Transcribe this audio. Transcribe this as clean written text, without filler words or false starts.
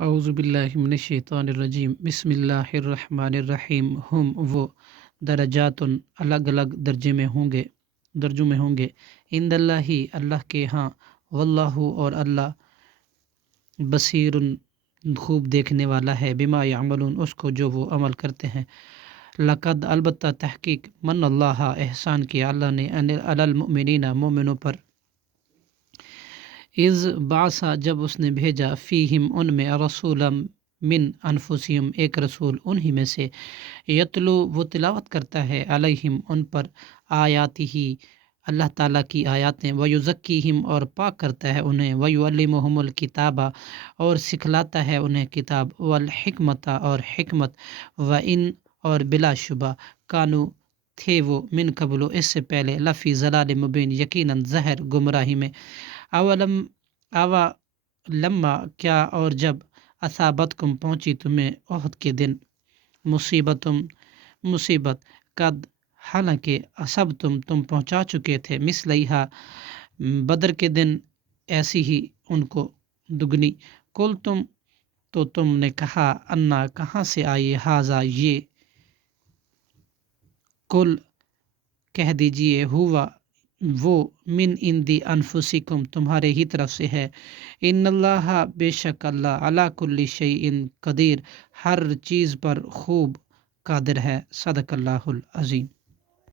اعوذ باللہ من الشیطان الرجیم بسم اللہ الرحمن الرحیم ہم وہ درجات الگ الگ درجوں میں ہوں گے عند اللہ ہی اللہ کے ہاں واللہ اور اللہ بصیر خوب دیکھنے والا ہے بما یعملون اس کو جو وہ عمل کرتے ہیں لقد البتہ تحقیق من اللہ احسان کیا اللہ نے علی المؤمنین مومنوں پر اذ بعثا جب اس نے بھیجا فیہم ان میں رسولا من انفسہم ایک رسول انہی میں سے یتلو وہ تلاوت کرتا ہے علیہم ان پر آیاتہ اللہ تعالیٰ کی آیاتیں ویزکیہم اور پاک کرتا ہے انہیں ویعلمہم الکتاب اور سکھلاتا ہے انہیں کتاب والحکمت اور حکمت وان اور بلا شبہ کانو تھے وہ من قبل اس سے پہلے لفی ضلال مبین یقیناً ظاہر گمراہی میں اوا لما کیا اور جب اصابتکم پہنچی تمہیں عہد کے دن مصیبت قد حالانکہ تم پہنچا چکے تھے مثلیہا بدر کے دن ایسی ہی ان کو دگنی کل تم نے کہا انا کہاں سے آئی ہاذا یہ کل کہہ دیجئے ہوا وہ من اندی انفسکم تمہارے ہی طرف سے ہے ان اللہ بے شک اللہ علی کل شیء قدیر ہر چیز پر خوب قادر ہے صدق اللہ العظیم۔